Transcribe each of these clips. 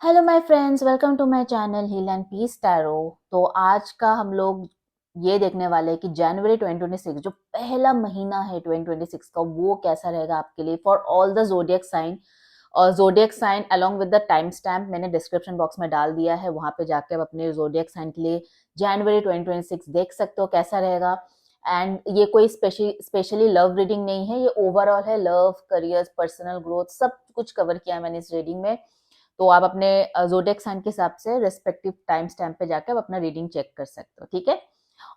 Hello my friends, welcome to my channel Heal and Peace Tarot. तो आज का हम लोग ये देखने वाले हैं कि जनवरी 2026 जो पहला महीना है 2026 का, वो कैसा रहेगा आपके लिए for all the zodiac sign. और zodiac sign along with the time stamp मैंने डिस्क्रिप्शन बॉक्स में डाल दिया है, वहां पे जाके आप अपने जोडियक साइन के लिए जनवरी 2026 देख सकते हो कैसा रहेगा। एंड ये कोई स्पेशली लव रीडिंग नहीं है, ये ओवरऑल है। लव, करियर, पर्सनल ग्रोथ सब कुछ कवर किया है मैंने इस रीडिंग में। तो आप अपने ज़ोडिएक साइन के हिसाब से रिस्पेक्टिव टाइम स्टैम्प पे जाकर आप अपना रीडिंग चेक कर सकते हो, ठीक है।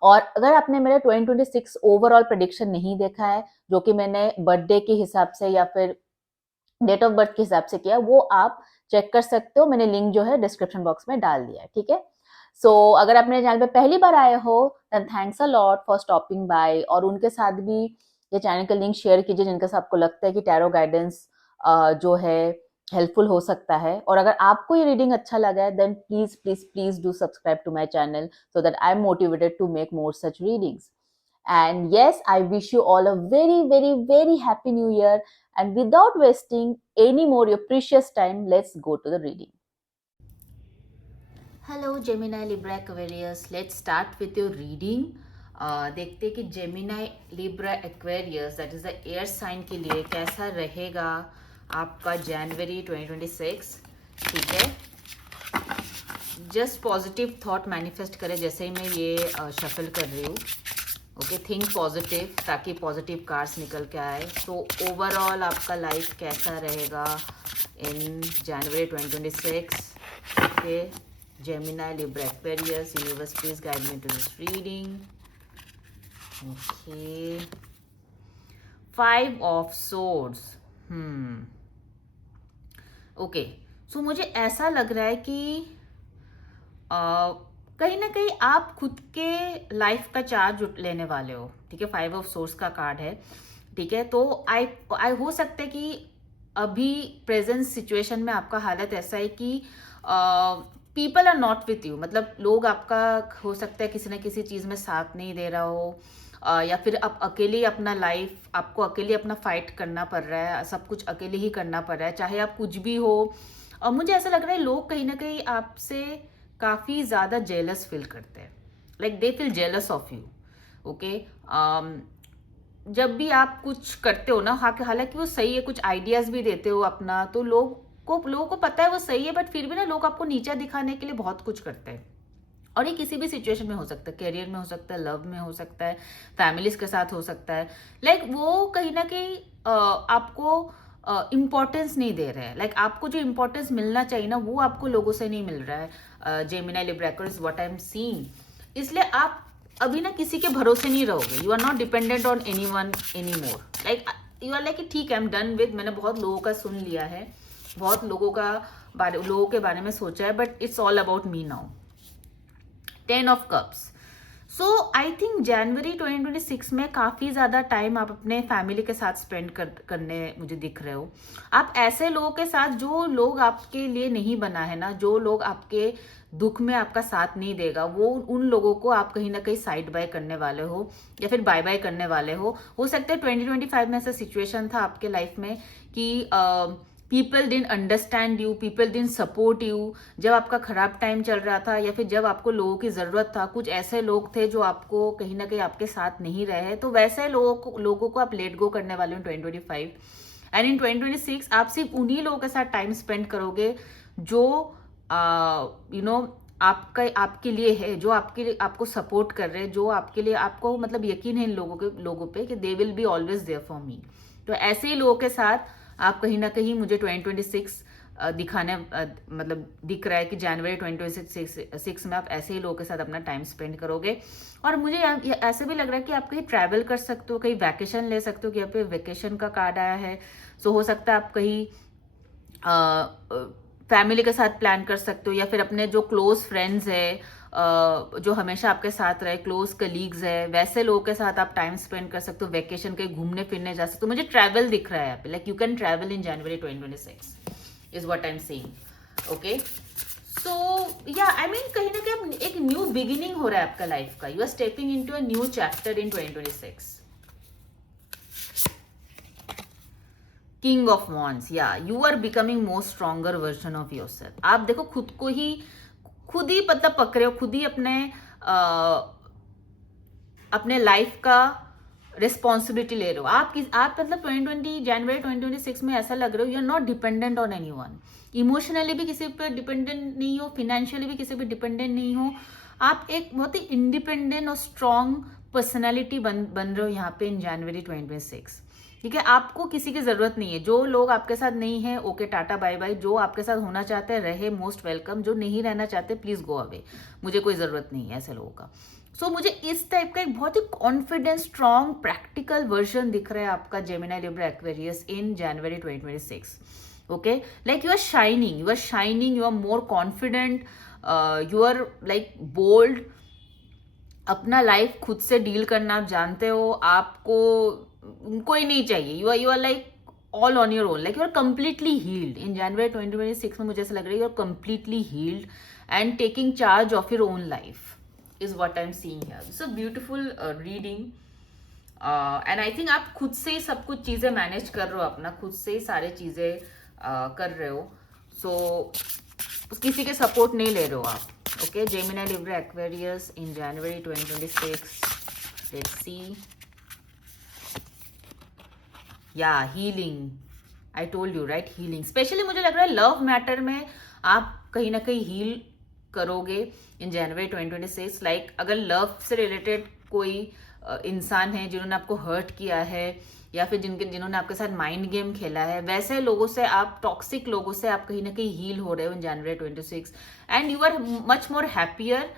और अगर आपने मेरा 2026 ओवरऑल प्रेडिक्शन नहीं देखा है, जो कि मैंने बर्थडे के हिसाब से या फिर डेट ऑफ बर्थ के हिसाब से किया, वो आप चेक कर सकते हो। मैंने लिंक जो है डिस्क्रिप्शन बॉक्स में डाल दिया है, ठीक है। सो अगर आप मेरे चैनल पे पहली बार आए हो, then thanks a lot for stopping by. और उनके साथ भी ये चैनल का लिंक शेयर कीजिए जिनके साथ आपको लगता है कि टैरो गाइडेंस जो है हेल्पफुल हो सकता है। और अगर आपको ये रीडिंग अच्छा लगा है, then please please please do subscribe to my channel so that I am motivated to make more such readings. And yes, I wish you all a very, very, very happy new year. And without wasting any more your precious time, let's go to the reading. Hello, Gemini, Libra, Aquarius. Let's start with your reading. देखते हैं कि Gemini, Libra, Aquarius, that is the air sign के लिए कैसा रहेगा आपका जनवरी 2026, ठीक है। जस्ट पॉजिटिव थॉट मैनिफेस्ट करें जैसे ही मैं ये शफल कर रही हूँ। ओके, थिंक पॉजिटिव ताकि पॉजिटिव कार्ड्स निकल के आए। सो ओवरऑल आपका लाइफ कैसा रहेगा in January 2026। Okay, Gemini, Libra, Aquarius, universe please guide me to this reading. Okay, 5 of swords. Okay, so मुझे ऐसा लग रहा है कि कहीं ना कहीं आप खुद के लाइफ का चार्ज लेने वाले हो, ठीक है। 5 ऑफ सोर्स का कार्ड है, ठीक है। तो आई आई हो सकता है कि अभी प्रेजेंट सिचुएशन में आपका हालत ऐसा है कि people are not with you, मतलब लोग आपका हो सकता है किसी ना किसी चीज में साथ नहीं दे रहा हो, या फिर आप अकेले अपना लाइफ, आपको अकेले अपना फाइट करना पड़ रहा है, सब कुछ अकेले ही करना पड़ रहा है, चाहे आप कुछ भी हो। और मुझे ऐसा लग रहा है लोग कहीं ना कहीं आपसे काफ़ी ज़्यादा जेलस फील करते हैं, like they feel jealous of you. Okay, जब भी आप कुछ करते हो ना, हालांकि वो सही है, कुछ आइडियाज भी देते हो अपना, तो लोगों को पता है वो सही है, बट फिर भी ना लोग आपको नीचा दिखाने के लिए बहुत कुछ करते हैं। और ये किसी भी सिचुएशन में हो सकता है, करियर में हो सकता है, लव में हो सकता है, फैमिलीज के साथ हो सकता है। लाइक वो कहीं ना कहीं आपको इम्पोर्टेंस नहीं दे रहे हैं। लाइक आपको जो इम्पोर्टेंस मिलना चाहिए ना, वो आपको लोगों से नहीं मिल रहा है। Gemini, Libra, Aquarius, what I am seeing. इसलिए आप अभी ना किसी के भरोसे नहीं रहोगे। You are not dependent on any one any more. Like you are like ठीक है, आई एम डन विद, मैंने बहुत लोगों का सुन लिया है, बहुत लोगों के बारे में सोचा है, but it's all about me now. 10 of cups. So I think January 2026 में काफ़ी ज़्यादा टाइम आप अपने फैमिली के साथ स्पेंड करने मुझे दिख रहे हो। आप ऐसे लोगों के साथ जो लोग आपके लिए नहीं बना है ना, जो लोग आपके दुख में आपका साथ नहीं देगा, वो उन लोगों को आप कहीं ना कहीं साइड बाय करने वाले हो या फिर बाय बाय करने वाले हो सकता है 2025 में ऐसा सिचुएशन था आपके लाइफ में कि people didn't understand you, people didn't support you. जब आपका खराब टाइम चल रहा था या फिर जब आपको लोगों की जरूरत था, कुछ ऐसे लोग थे जो आपको कहीं ना कहीं आपके साथ नहीं रहे, तो वैसे लोगों को आप लेट गो करने वाले हो 2025। एंड इन 2026 आप सिर्फ उन्हीं लोगों के साथ टाइम स्पेंड करोगे जो आपके लिए है, जो आपको सपोर्ट कर रहे हैं, जो आपके लिए, आपको मतलब यकीन है इन लोगों पे कि they will be always there for me. तो ऐसे ही लोगों के साथ आप कहीं ना कहीं मुझे 2026 मतलब दिख रहा है कि जनवरी 2026 में आप ऐसे ही लोगों के साथ अपना टाइम स्पेंड करोगे। और मुझे ऐसे भी लग रहा है कि आप कहीं ट्रैवल कर सकते हो, कहीं वैकेशन ले सकते हो, कि यहाँ पे वैकेशन का कार्ड आया है। सो हो सकता है आप कहीं फैमिली के साथ प्लान कर सकते हो, या फिर अपने जो क्लोज फ्रेंड्स है, जो हमेशा आपके साथ रहे, क्लोज कलीग्स है, वैसे लोगों के साथ आप टाइम स्पेंड कर सकते हो, वैकेशन कहीं घूमने फिरने जा सकते हो। मुझे ट्रैवल दिख रहा है यहाँ पे, like you can travel in January 2026 is what I am saying. Okay, so या आई मीन कहीं ना कहीं एक न्यू बिगिनिंग हो रहा है आपका लाइफ का। You are stepping into a new chapter in 2026। King of wands, या you are becoming more stronger version of yourself. आप देखो खुद ही मतलब पकड़े हो, खुद ही अपने लाइफ का रिस्पॉन्सिबिलिटी ले रहे हो। आप मतलब 2020 जनवरी 2026 में ऐसा लग रहे हो, you are not dependent on anyone. Emotionally भी किसी पे डिपेंडेंट नहीं हो, फिनेंशियली भी किसी पे डिपेंडेंट नहीं हो। आप एक बहुत ही इंडिपेंडेंट और स्ट्रॉन्ग पर्सनैलिटी बन रहे हो यहाँ पे इन जनवरी 2026। ठीक है, आपको किसी की जरूरत नहीं है। जो लोग आपके साथ नहीं है, ओके टाटा बाय बाय। जो आपके साथ होना चाहते हैं रहे, मोस्ट वेलकम। जो नहीं रहना चाहते प्लीज गो अवे, मुझे कोई जरूरत नहीं है ऐसे लोगों का। सो मुझे इस टाइप का एक बहुत ही कॉन्फिडेंस, स्ट्रॉन्ग, प्रैक्टिकल वर्जन दिख रहा है आपका Gemini Libra Aquarius in January 2026। Okay, like you are shining, you are more confident, you are like bold. अपना लाइफ खुद से डील करना आप जानते हो, आपको कोई नहीं चाहिए। You are like all on your own, like you are completely healed in January 2026 में। मुझे ऐसा लग रहा है you are completely healed and taking charge of your own life is what I'm seeing here. It's a beautiful reading, and I think आप खुद से ही सब कुछ चीज़ें मैनेज कर रहे हो, अपना खुद से ही सारे चीज़ें कर रहे हो। किसी के सपोर्ट नहीं ले रहे हो आप। Okay, Gemini Libra Aquarius in January 2026, let's see. Yeah healing, I told you right, healing. Specially मुझे लग रहा है लव मैटर में आप कहीं ना कहीं हील करोगे इन जनवरी 2026। लाइक अगर लव से रिलेटेड कोई इंसान है जिन्होंने आपको हर्ट किया है, या फिर जिन्होंने आपके साथ माइंड गेम खेला है, वैसे लोगों से आप, टॉक्सिक लोगों से आप कहीं ना कहीं हील हो रहे हो in January 26। And you are much more happier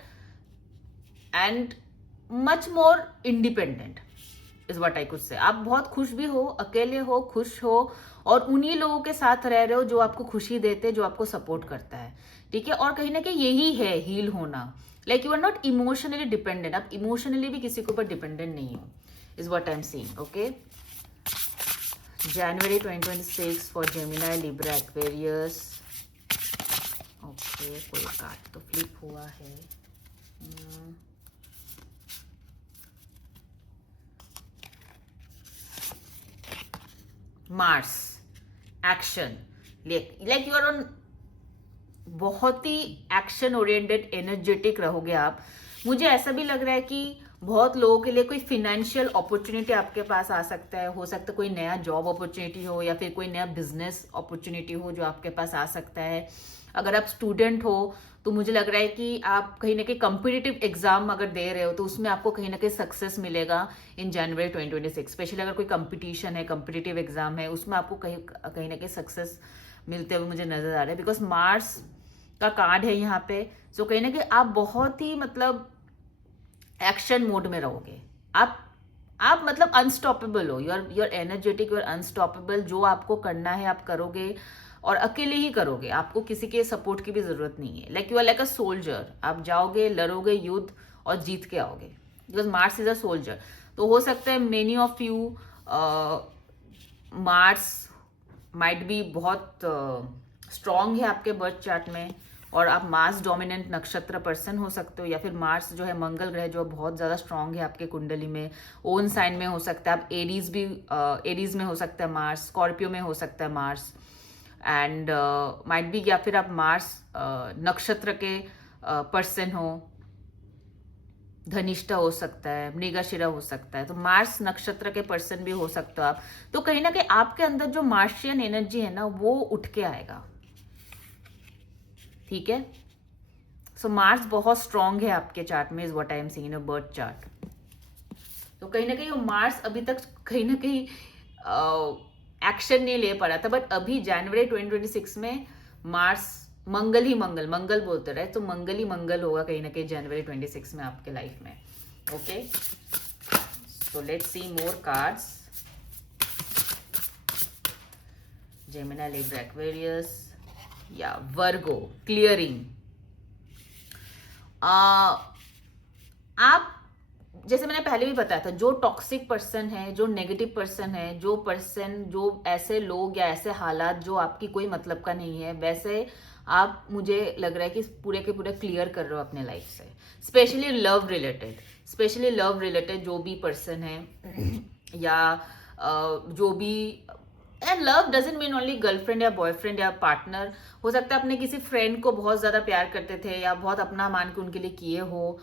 and much more independent is what I could say. आप बहुत खुश भी हो, अकेले हो, खुश हो, और उन्हीं लोगों के साथ रह रहे हो जो आपको खुशी देते, जो आपको सपोर्ट करता है। ठीक है, और कहीं ना कहीं यही है हील होना। Like you are not emotionally dependent, आप इमोशनली भी किसी के ऊपर डिपेंडेंट नहीं हो, is what I am seeing. Okay, January 2026 for Gemini Libra Aquarius. Okay, कोई कार्ड तो फ्लिप हुआ है। Mars, action, like you are on, बहुत ही एक्शन ओरिएंटेड, एनर्जेटिक रहोगे आप। मुझे ऐसा भी लग रहा है कि बहुत लोगों के लिए कोई फिनेंशियल अपॉर्चुनिटी आपके पास आ सकता है। हो सकता है कोई नया जॉब अपॉर्चुनिटी हो, या फिर कोई नया बिजनेस अपॉर्चुनिटी हो जो आपके पास आ सकता है। अगर आप स्टूडेंट हो तो मुझे लग रहा है कि आप कहीं ना कहीं कॉम्पिटिटिव एग्जाम अगर दे रहे हो तो उसमें आपको कहीं ना कहीं सक्सेस मिलेगा इन जनवरी 2026। स्पेशली अगर कोई कंपटीशन है, कॉम्पिटिटिव एग्जाम है, उसमें आपको कहीं ना कहीं सक्सेस मिलते हुए मुझे नजर आ रहा है। बिकॉज मार्स का कार्ड है यहाँ पे। सो कहीं ना कहीं आप बहुत ही मतलब एक्शन मोड में रहोगे। आप मतलब अनस्टॉपेबल हो, you are energetic, you are unstoppable. जो आपको करना है आप करोगे, और अकेले ही करोगे, आपको किसी के सपोर्ट की भी जरूरत नहीं है। Like you are like a soldier, आप जाओगे, लड़ोगे युद्ध और जीत के आओगे, because Mars is a soldier. तो हो सकता है many of you, Mars might be बहुत स्ट्रॉन्ग है आपके बर्थ चार्ट में, और आप मार्स डोमिनेंट नक्षत्र पर्सन हो सकते हो, या फिर मार्स जो है मंगल ग्रह जो बहुत ज़्यादा स्ट्रॉन्ग है आपके कुंडली में, ओन साइन में हो सकता है। आप एरीज में हो सकता है मार्स, स्कॉर्पियो में हो सकता है मार्स, एंड माइट बी, या फिर आप मार्स नक्षत्र के पर्सन हो, धनिष्ठा हो सकता है, मृगशिरा हो सकता है। तो मार्स नक्षत्र के पर्सन भी हो सकते हो आप। तो कहीं ना कहीं आपके अंदर जो मार्शियन एनर्जी है ना, वो उठ के आएगा। ठीक है, सो मार्स बहुत स्ट्रांग है आपके चार्ट में, is what I am seeing in a birth chart. तो कहीं ना कहीं वो मार्स अभी तक कहीं ना कहीं एक्शन नहीं ले पा रहा था, बट अभी जनवरी 2026 में मार्स, मंगल ही मंगल बोलते रहे, तो मंगल ही मंगल होगा कहीं ना कहीं जनवरी 26 में आपके लाइफ में। Okay, so let's see more cards. Gemini Libra Aquarius, या वर्गो, क्लियरिंग। आप, जैसे मैंने पहले भी बताया था, जो टॉक्सिक पर्सन है, जो नेगेटिव पर्सन है, जो ऐसे लोग या ऐसे हालात जो आपकी कोई मतलब का नहीं है, वैसे आप, मुझे लग रहा है कि पूरे के पूरे क्लियर कर रहे हो अपने लाइफ से। स्पेशली लव रिलेटेड जो भी पर्सन है, या जो भी and love doesn't mean only girlfriend या बॉयफ्रेंड या पार्टनर. हो सकता है अपने किसी फ्रेंड को बहुत ज्यादा प्यार करते थे या बहुत अपना मान के उनके लिए किए हो.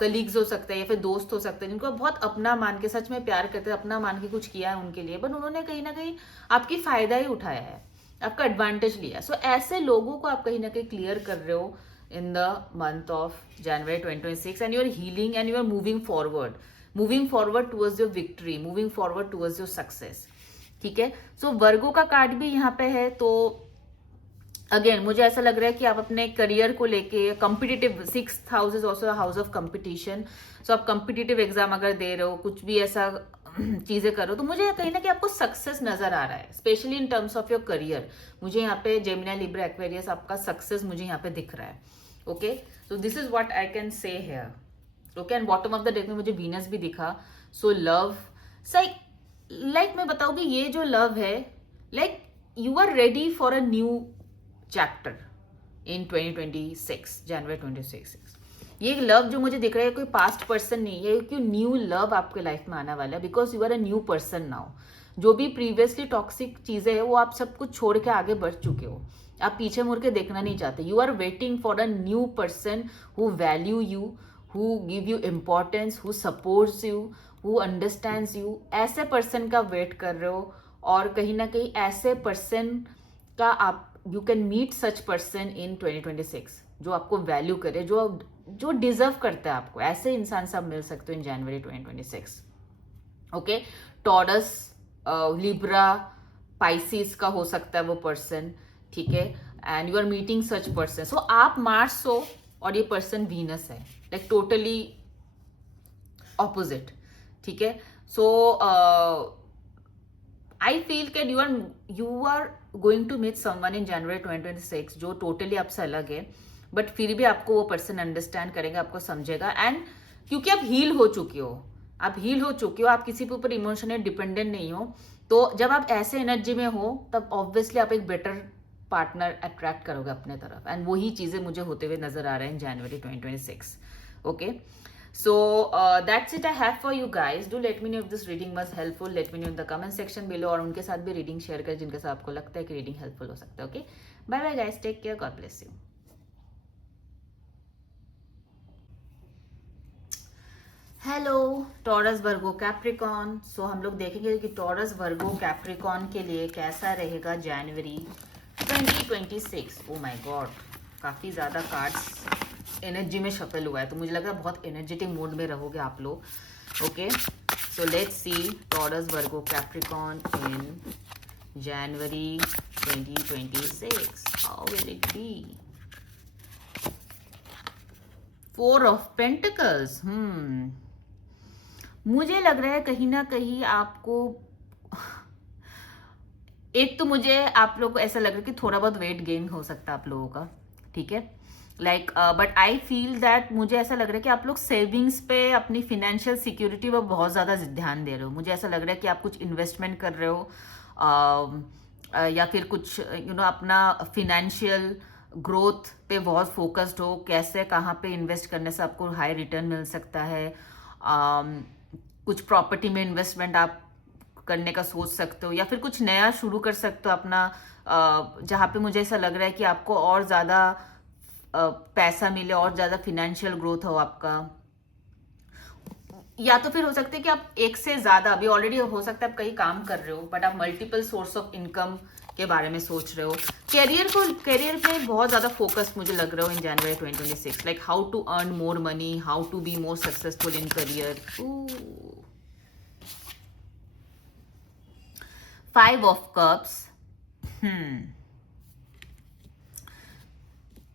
कलीग्स हो सकते हैं या फिर दोस्त हो सकते हैं जिनको बहुत अपना मान के सच में प्यार करते हैं, अपना मान के कुछ किया है उनके लिए, बट उन्होंने कहीं ना कहीं आपकी फायदा ही उठाया है, आपका एडवांटेज लिया. सो ऐसे लोगों को आप कहीं ना कहीं क्लियर कर रहे हो in the month of January 2026, and you are healing and you are moving forward towards your victory, moving forward towards your success. ठीक है. सो वर्गो का कार्ड भी यहाँ पे है. तो अगेन मुझे ऐसा लग रहा है कि आप अपने करियर को लेके competitive, 6th house is also house of competition. So आप कॉम्पिटिटिव एग्जाम अगर दे रहे हो, कुछ भी ऐसा चीजें करो, तो मुझे कहीं ना कहीं आपको सक्सेस नजर आ रहा है, specially in terms of your career. मुझे यहाँ पे जेमिनी, लिब्रा, एक्वेरियस, आपका सक्सेस मुझे यहाँ पे दिख रहा है. Okay, so this is what I can say here. Okay, and bottom of the deck में मुझे वीनस भी दिखा. सो लव, लाइक मैं बताऊंगी ये जो लव है, like you are ready for a new chapter in 2026, January 2026. ये लव जो मुझे दिख रहा है कोई पास्ट पर्सन नहीं है, क्यों न्यू लव आपके लाइफ में आने वाला है, because you are a new person now. जो भी प्रीवियसली टॉक्सिक चीजें है वो आप सब कुछ छोड़ के आगे बढ़ चुके हो. आप पीछे मुड़ के देखना नहीं चाहते. You are waiting for a new person who value you, who give you importance, who supports you, who understands you. ऐसे पर्सन का वेट कर रहे हो, और कहीं ना कहीं ऐसे पर्सन का आप you can meet such person in 2026 जो आपको वैल्यू करे, जो डिजर्व करता है आपको. ऐसे इंसान से आप मिल सकते हो in January 2026. Okay, Taurus, Libra, Pisces का हो सकता है वो पर्सन. ठीक है, and you are meeting such person. So आप मार्स हो और ये पर्सन वीनस है, लाइक टोटली ऑपोजिट. ठीक है. So I feel that you are going to meet someone in January 2026 जो टोटली आपसे अलग है, बट फिर भी आपको वो पर्सन अंडरस्टैंड करेगा, आपको समझेगा. एंड क्योंकि आप हील हो चुके हो, आप किसी के ऊपर इमोशनली डिपेंडेंट नहीं हो, तो जब आप ऐसे एनर्जी में हो तब ऑब्वियसली आप एक बेटर पार्टनर अट्रैक्ट करोगे अपने तरफ. एंड वही चीजें मुझे होते हुए नजर आ रहे हैं इन January 2026. Okay, so that's it I have for you guys. Do let me know if this reading was helpful. Let me know in the comment section below, और उनके साथ भी रीडिंग शेयर करें जिनके साथ आपको लगता है कि रीडिंग हेल्पफुल हो सकता है. Okay, bye bye guys, take care, God bless you. Hello Taurus, Virgo, Capricorn. So हम लोग देखेंगे कि टॉरस, वर्गो, कैप्रिकॉन के लिए कैसा रहेगा जनवरी 2026. ओ माय गॉड, काफी ज्यादा कार्ड्स एनर्जी में शफल हुआ है, तो मुझे लग रहा है बहुत एनर्जेटिक मूड में रहोगे आप लोग. Okay, so let's see taurus, Virgo, Capricorn in January 2026. How will it be? 4 of pentacles. मुझे लग रहा है कहीं ना कहीं आपको, एक तो मुझे आप लोग को ऐसा लग रहा है कि थोड़ा बहुत वेट गेन हो सकता है आप लोगों का. ठीक है, like but I feel that, मुझे ऐसा लग रहा है कि आप लोग सेविंग्स पे, अपनी फिनेंशियल सिक्योरिटी पर बहुत ज़्यादा ध्यान दे रहे हो. मुझे ऐसा लग रहा है कि आप कुछ इन्वेस्टमेंट कर रहे हो, या फिर कुछ अपना फिनेंशियल ग्रोथ पे बहुत फोकस्ड हो, कैसे कहाँ पे इन्वेस्ट करने से आपको हाई रिटर्न मिल सकता है. कुछ प्रॉपर्टी में इन्वेस्टमेंट आप करने का सोच सकते हो, या फिर कुछ नया शुरू कर सकते हो अपना, जहाँ पे मुझे ऐसा लग रहा है कि आपको और ज़्यादा पैसा मिले, और ज़्यादा फिनेंशियल ग्रोथ हो आपका. या तो फिर हो सकता है कि आप एक से ज़्यादा, अभी ऑलरेडी हो सकता है आप कहीं काम कर रहे हो, बट आप मल्टीपल सोर्स ऑफ इनकम के बारे में सोच रहे हो. करियर पे बहुत ज़्यादा फोकस मुझे लग रहा हो in January 2026, like how to earn more money, how to be more successful in career. 5 of cups.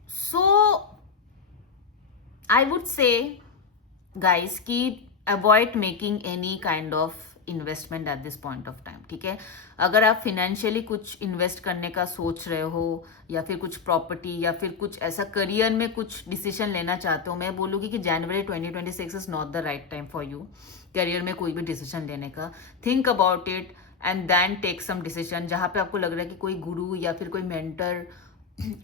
So I would say guys कि avoid making any kind of investment at this point of time. ठीक है, अगर आप financially कुछ invest करने का सोच रहे हो, या फिर कुछ प्रॉपर्टी, या फिर कुछ ऐसा करियर में कुछ डिसीजन लेना चाहते हो, मैं बोलूँगी कि January 2026 is not the right time for you career में कोई भी डिसीजन लेने का. Think about it and then take some decision, जहाँ पे आपको लग रहा है कि कोई गुरु या फिर कोई मेंटर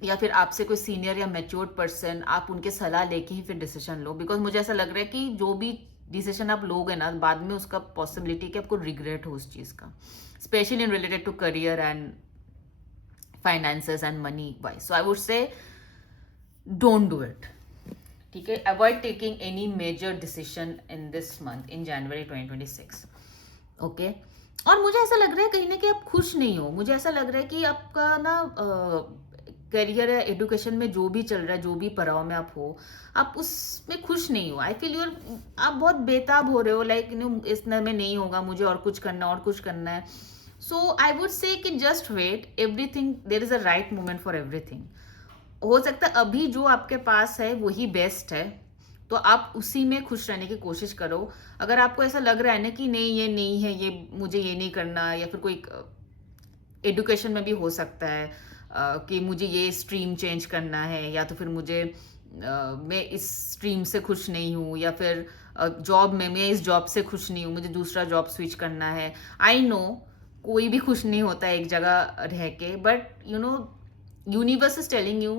या फिर आपसे कोई सीनियर या मैच्योर्ड पर्सन, आप उनके सलाह लेके ही फिर डिसीजन लो. बिकॉज मुझे ऐसा लग रहा है कि जो भी डिसीजन आप लोगे ना, बाद में उसका पॉसिबिलिटी कि आपको रिग्रेट हो उस चीज़ का, specially in related to career and finances and money wise. So I would say don't do it. ठीक है, avoid taking any major decision in this month in January 2026. Okay. और मुझे ऐसा लग रहा है कहीं ना कहीं आप खुश नहीं हो. मुझे ऐसा लग रहा है कि आपका ना करियर या एजुकेशन में जो भी चल रहा है, जो भी पड़ाव में आप हो, आप उसमें खुश नहीं हो. आई फील यूर, आप बहुत बेताब हो रहे हो, लाइक इस में नहीं होगा, मुझे और कुछ करना, और कुछ करना है. सो आई वुड से कि just wait. Everything, there is a right moment for everything. हो सकता है अभी जो आपके पास है वही बेस्ट है, तो आप उसी में खुश रहने की कोशिश करो. अगर आपको ऐसा लग रहा है ना कि नहीं ये नहीं है, ये मुझे ये नहीं करना, या फिर कोई एडुकेशन में भी हो सकता है कि मुझे ये स्ट्रीम चेंज करना है, या तो फिर मुझे मैं इस स्ट्रीम से खुश नहीं हूँ, या फिर जॉब में मैं इस जॉब से खुश नहीं हूँ, मुझे दूसरा जॉब स्विच करना है. आई नो कोई भी खुश नहीं होता है एक जगह रह के, but you know universe is telling you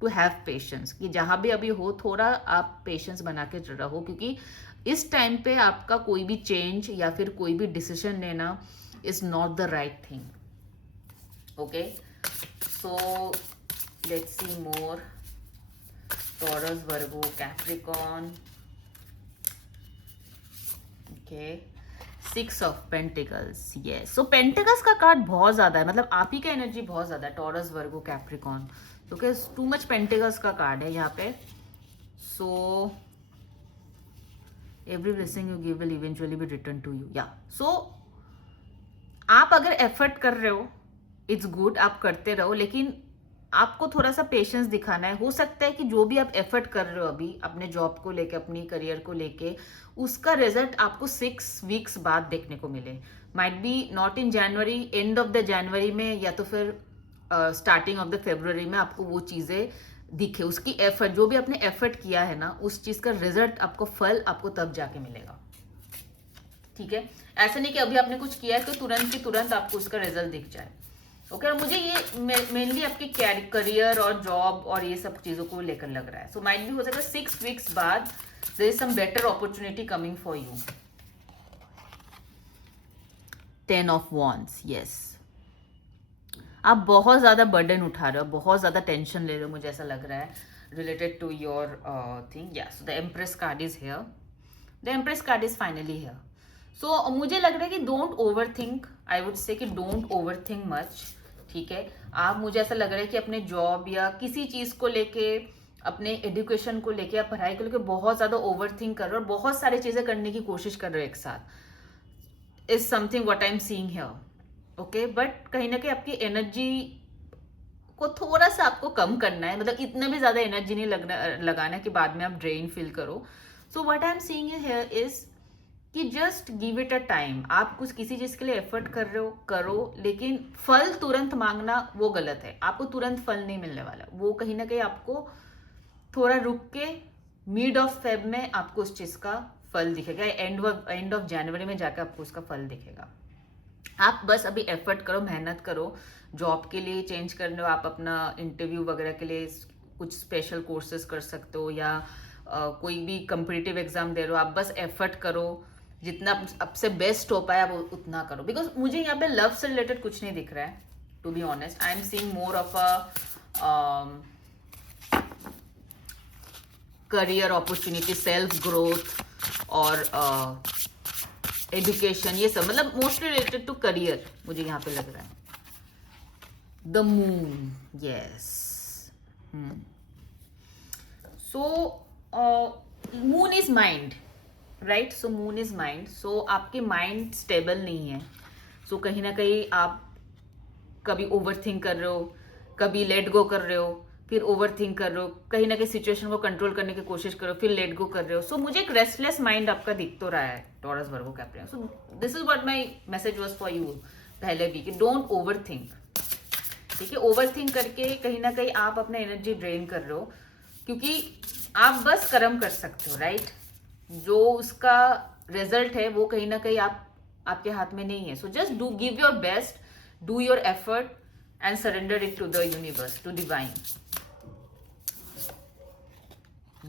to have patience, कि जहाँ भी अभी हो थोड़ा आप पेशेंस बना के रहो, क्योंकि इस टाइम पे आपका कोई भी चेंज या फिर कोई भी डिसीजन लेना is not the right thing. Okay, so let's see more. Taurus, Virgo, Capricorn. Okay, 6 of pentacles. Yes, so pentacles का कार्ड बहुत ज्यादा है, मतलब आप ही का एनर्जी बहुत ज्यादा है. टॉरस, वर्गो, कैप्रिकॉन, क्योंकि टू मच पेंटिकल्स का कार्ड है यहाँ पे. So every blessing you give will eventually be return to you. या सो आप अगर एफर्ट कर रहे हो, इट्स गुड, आप करते रहो, लेकिन आपको थोड़ा सा पेशेंस दिखाना है. हो सकता है कि जो भी आप एफर्ट कर रहे हो अभी अपने जॉब को लेके, अपनी करियर को लेके, उसका रिजल्ट आपको 6 वीक्स बाद देखने को मिले. Might be not in January, end of the January में, या तो फिर स्टार्टिंग ऑफ द फेब्रुवरी में आपको वो चीज़ें दिखे. उसकी एफर्ट, जो भी आपने एफर्ट किया है ना, उस चीज़ का रिजल्ट आपको, फल आपको तब जाके मिलेगा. ठीक है, ऐसा नहीं कि अभी आपने कुछ किया है तो तुरंत की तुरंत आपको उसका रिजल्ट दिख जाए. ओके, और मुझे ये मेनली आपके करियर और जॉब और ये सब चीज़ों को लेकर लग रहा है. सो माइट भी हो सकता है 6 वीक्स बाद there is some better opportunity coming for you. 10 of wands. Yes, आप बहुत ज़्यादा बर्डन उठा रहे हो, बहुत ज़्यादा टेंशन ले रहे हो, मुझे ऐसा लग रहा है, related to your thing. Yeah so the empress card is here. The empress card is finally here. So मुझे लग रहा है कि don't overthink. I would say कि डोंट ओवर थिंक मच. ठीक है, आप, मुझे ऐसा लग रहा है कि अपने जॉब या किसी चीज़ को लेके, अपने एजुकेशन को लेके या पढ़ाई को लेके बहुत ज़्यादा ओवर थिंक कर रहे हो, और बहुत सारी चीज़ें करने की कोशिश कर रहे हो एक साथ. Is something what I am seeing here. Okay, but कहीं ना कहीं आपकी एनर्जी को थोड़ा सा आपको कम करना है, मतलब इतना भी ज्यादा एनर्जी नहीं लगाना कि बाद में आप ड्रेन फील करो. So what I am seeing here is कि just give it a time. आप कुछ किसी चीज के लिए एफर्ट कर रहे हो, करो, लेकिन फल तुरंत मांगना वो गलत है. आपको तुरंत फल नहीं मिलने वाला, वो कहीं ना कहीं आपको थोड़ा रुक के मिड ऑफ फेब में आपको उस चीज का फल दिखेगा. एंड ऑफ जनवरी में जाकर आपको उसका फल दिखेगा. आप बस अभी एफर्ट करो, मेहनत करो. जॉब के लिए चेंज कर रहे हो, आप अपना इंटरव्यू वगैरह के लिए कुछ स्पेशल कोर्सेज कर सकते हो, या कोई भी कम्पिटिटिव एग्जाम दे रहे हो, आप बस एफर्ट करो. जितना आपसे बेस्ट हो पाए आप उतना करो. बिकॉज मुझे यहाँ पे लव से रिलेटेड कुछ नहीं दिख रहा है, to be honest. I am seeing more of a career opportunity, self growth और एजुकेशन, ये सब, मतलब मोस्टली रिलेटेड टू करियर मुझे यहाँ पे लग रहा है. The moon. Yes, so moon is mind, right. So moon is mind. So आपके माइंड स्टेबल नहीं है. सो कहीं ना कहीं आप कभी ओवर थिंक कर रहे हो, कभी लेट गो कर रहे हो, फिर ओवर थिंक कर रहे हो, कहीं ना कहीं सिचुएशन को कंट्रोल करने की कोशिश करो, फिर लेट गो कर रहे हो. सो मुझे एक रेस्टलेस माइंड आपका दिख तो रहा है, Taurus, Virgo, Capricorn. So this is what my message was for you पहले भी, कि डोंट ओवर थिंक. ठीक है, ओवर थिंक करके कहीं ना कहीं आप अपना एनर्जी ड्रेन कर रहे हो, क्योंकि आप बस कर्म कर सकते हो, राइट. जो उसका रिजल्ट है वो कहीं ना कहीं आपके हाथ में नहीं है. सो just do, give your best, do your effort and surrender it to the universe, to divine.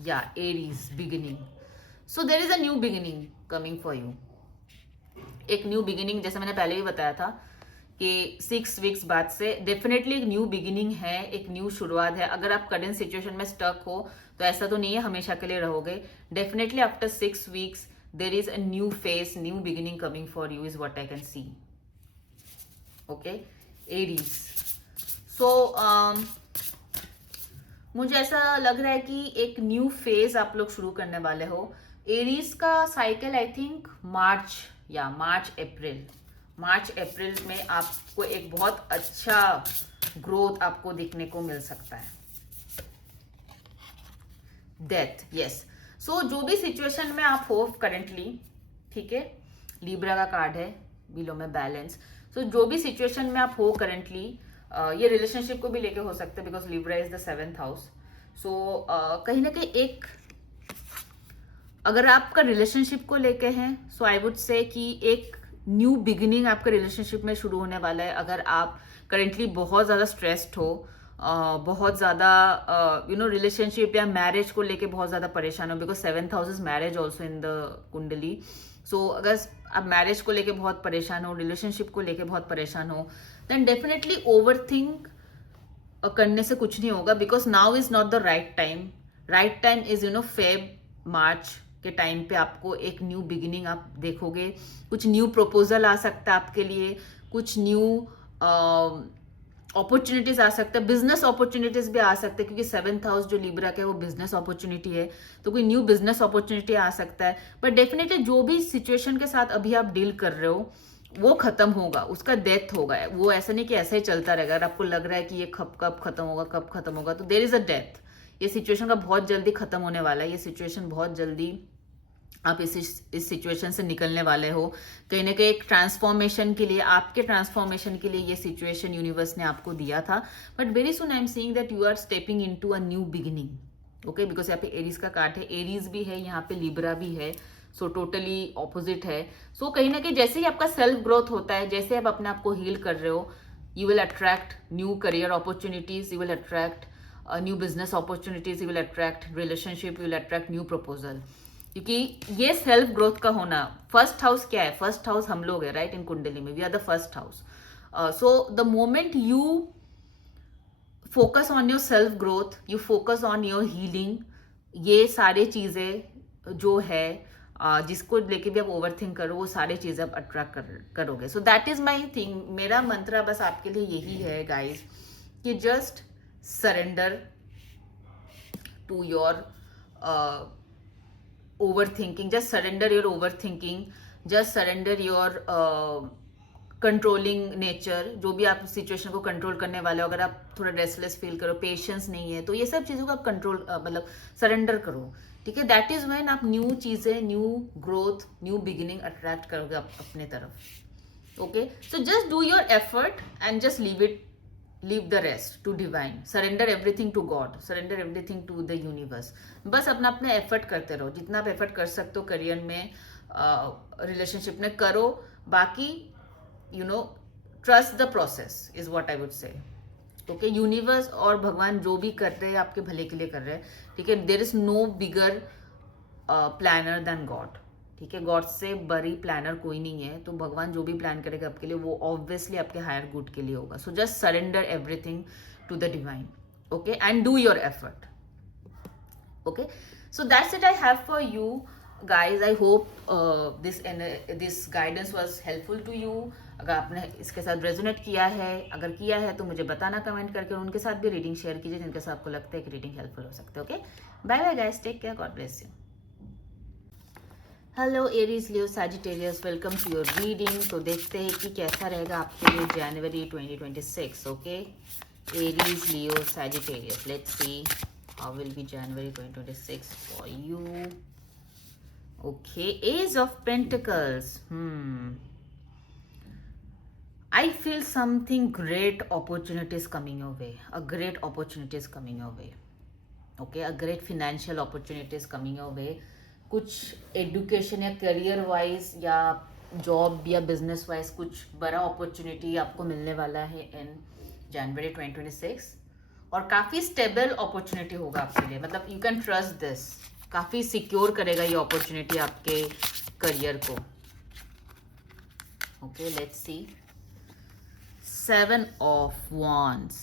Yeah, Aries, beginning. So there is a new beginning coming for you. एक न्यू बिगिनिंग, जैसे मैंने पहले भी बताया था कि 6 वीक्स बाद से डेफिनेटली एक न्यू बिगिनिंग है, एक न्यू शुरुआत है। अगर आप करेंट सिचुएशन में स्टक हो तो ऐसा तो नहीं है हमेशा के लिए रहोगे। Definitely after 6 weeks there is a new face, new beginning coming for you is what I can see. Okay Aries. So मुझे ऐसा लग रहा है कि एक न्यू फेज आप लोग शुरू करने वाले हो। एरीज का साइकिल आई थिंक मार्च अप्रैल में आपको एक बहुत अच्छा ग्रोथ आपको देखने को मिल सकता है। Death, yes. सो जो भी सिचुएशन में आप हो करेंटली, ठीक है, लिब्रा का कार्ड है बिलो में बैलेंस। सो जो भी सिचुएशन में आप हो करेंटली, ये रिलेशनशिप को भी लेके हो सकता है because Libra is the 7th house. So कहीं ना कहीं एक, अगर आपका रिलेशनशिप को लेके हैं, सो आई वुड से कि एक न्यू बिगिनिंग आपके रिलेशनशिप में शुरू होने वाला है। अगर आप करेंटली बहुत ज़्यादा स्ट्रेस्ड हो, बहुत ज़्यादा रिलेशनशिप या मैरिज को लेके बहुत ज़्यादा परेशान हो, because 7th house is marriage also in the कुंडली। सो अगर आप मैरिज को लेके बहुत परेशान हो, रिलेशनशिप को लेके बहुत परेशान हो, देन डेफिनेटली ओवर थिंक करने से कुछ नहीं होगा, because now is not the right time. Right time is Feb March के टाइम पे आपको एक न्यू बिगिनिंग आप देखोगे। कुछ न्यू प्रपोजल आ सकता है आपके लिए, कुछ न्यू अपॉर्चुनिटीज आ सकता है, बिजनेस अपॉर्चुनिटीज भी आ सकते हैं, क्योंकि 7th हाउस जो लिब्रा का है वो बिजनेस अपॉर्चुनिटी है, तो कोई न्यू बिजनेस अपॉर्चुनिटी आ सकता है। बट डेफिनेटली जो भी सिचुएशन के साथ अभी आप डील कर रहे हो वो खत्म होगा, उसका डेथ होगा। वो ऐसा नहीं कि ऐसा ही चलता रहेगा। अगर आपको लग रहा है कि ये कब खत्म होगा, तो देयर इज अ डेथ। ये सिचुएशन का बहुत जल्दी खत्म होने वाला है। ये सिचुएशन बहुत जल्दी आप इस सिचुएशन से निकलने वाले हो। कहीं ना कहीं एक ट्रांसफॉर्मेशन के लिए, आपके ट्रांसफॉर्मेशन के लिए ये सिचुएशन यूनिवर्स ने आपको दिया था। But very soon I am seeing that you are stepping into a new beginning. Okay, because यहाँ पे एरीज का कार्ड है, एरीज भी है, यहाँ पे लिब्रा भी है। सो टोटली ऑपोजिट है। सो कहीं ना कहीं जैसे ही आपका सेल्फ ग्रोथ होता है, जैसे आप अपने आप को हील कर रहे हो, you will attract new career opportunities, you will attract new business opportunities, you will attract relationship, you will attract new proposal. क्योंकि ये सेल्फ ग्रोथ का होना, फर्स्ट हाउस क्या है? फर्स्ट हाउस हम लोग है, राइट? इन कुंडली में we are the first house. So the moment you focus on your self growth, you focus on your healing, ये सारी चीजें जो है जिसको लेके भी आप ओवर थिंक करो, वो सारी चीजें आप अट्रैक्ट करोगे। So that is my thing. मेरा मंत्र बस आपके लिए यही है गाइज, कि just surrender to your overthinking, just surrender your overthinking, just surrender your controlling nature. जो भी आप सिचुएशन को कंट्रोल करने वाले हो, अगर आप थोड़ा रेस्टलेस फील करो, पेशेंस नहीं है, तो ये सब चीज़ों को आप कंट्रोल मतलब सरेंडर करो, ठीक है? दैट इज व्हेन आप न्यू चीज़ें, new growth, new beginning attract करोगे अपने तरफ। Okay, so just do your effort and just leave the rest to divine. Surrender everything to God, surrender everything to the universe. बस अपना effort करते रहो, जितना आप एफर्ट कर सकते हो करियर में, रिलेशनशिप में करो। बाकी trust the process is what I would से। ओके, यूनिवर्स और भगवान जो भी कर रहे हैं आपके भले के लिए कर रहे हैं, ठीक है? There is no bigger planner than God, ठीक है? गॉड से बड़ी प्लानर कोई नहीं है। तो भगवान जो भी प्लान करेगा आपके लिए, वो ऑब्वियसली आपके हायर गुड के लिए होगा। So just surrender everything to the divine, okay, and do your effort. Okay, so that's it I have for you guys. I hope this guidance was helpful to you. अगर आपने इसके साथ resonate किया है, अगर किया है तो मुझे बताना कमेंट करके। उनके साथ भी रीडिंग शेयर कीजिए जिनके साथ आपको लगता है कि रीडिंग हेल्पफुल हो सकते है। Okay, bye bye guys, take care, God bless you. Hello Aries, Leo, Sagittarius, welcome to your reading. तो देखते हैं कि कैसा रहेगा आपके लिए जनवरी 2026। Okay, Aries, Leo, Sagittarius, let's see how will be January 2026 for you. Okay, ace of pentacles. I feel something great opportunities coming your way. A great opportunity is coming your way. Okay, a great financial opportunity is coming your way. कुछ education या career wise या job या business wise कुछ बड़ा opportunity आपको मिलने वाला है इन जनवरी 2026। और काफ़ी स्टेबल अपॉर्चुनिटी होगा आपके लिए, मतलब यू कैन ट्रस्ट दिस। काफी सिक्योर करेगा ये अपॉर्चुनिटी आपके करियर को. Okay, let's C. 7 of wands.